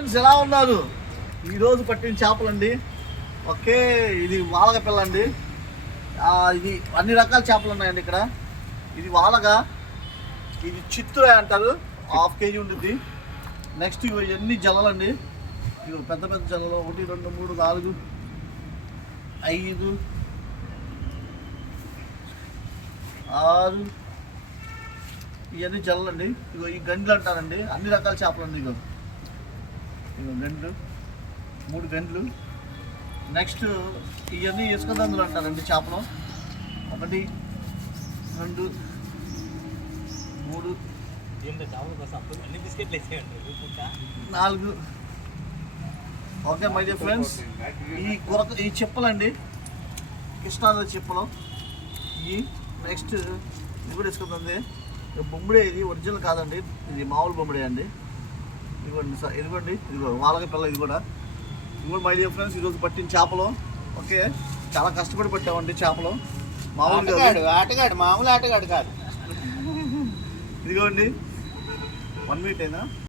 Friends, ఎలా ఉన్నారు? ఈరోజు పట్టిన చేపలండి. ఓకే, ఇది వాలగ పిల్ల అండి. ఇది అన్ని రకాల చేపలు ఉన్నాయండి ఇక్కడ. ఇది వాలగ, ఇది చిత్తురాయి అంటారు, 1/2 kg ఉంటుంది. నెక్స్ట్ ఇవన్నీ జల్లలండి. ఇవి పెద్ద పెద్ద జల్లలు, 1 2 3 4 5 6 ఇవన్నీ జల్లలండి. ఇగో ఈ గండ్లు అంటారండి, అన్ని రకాల చేపలు అండి. ఇగో గండ్లు, 3 గండ్లు. నెక్స్ట్ ఇవన్నీ ఇసుక దందులు అంటారండి చేపలు. 1 2 3 4. ఓకే మై డియర్ ఫ్రెండ్స్, ఈ చెప్పలండి, కృష్ణానది చెప్పలు. ఈ నెక్స్ట్ ఇది కూడా ఇసుకుంటుంది. బొమ్మిడే, ఇది ఒరిజినల్ కాదండి, ఇది మామూలు బొమ్మిడే అండి. ఇదిగోండి సార్, ఇదిగోండి, ఇదిగో వాలగ పిల్ల. ఇది కూడా మై డియర్ ఫ్రెండ్స్, ఈరోజు పట్టిన చేపలు. ఓకే, చాలా కష్టపడి పట్టామండి చేపలు, మామూలు ఆటగాడు, మామూలు ఆటగాడు కాదు. ఇదిగోండి 1 minute అయినా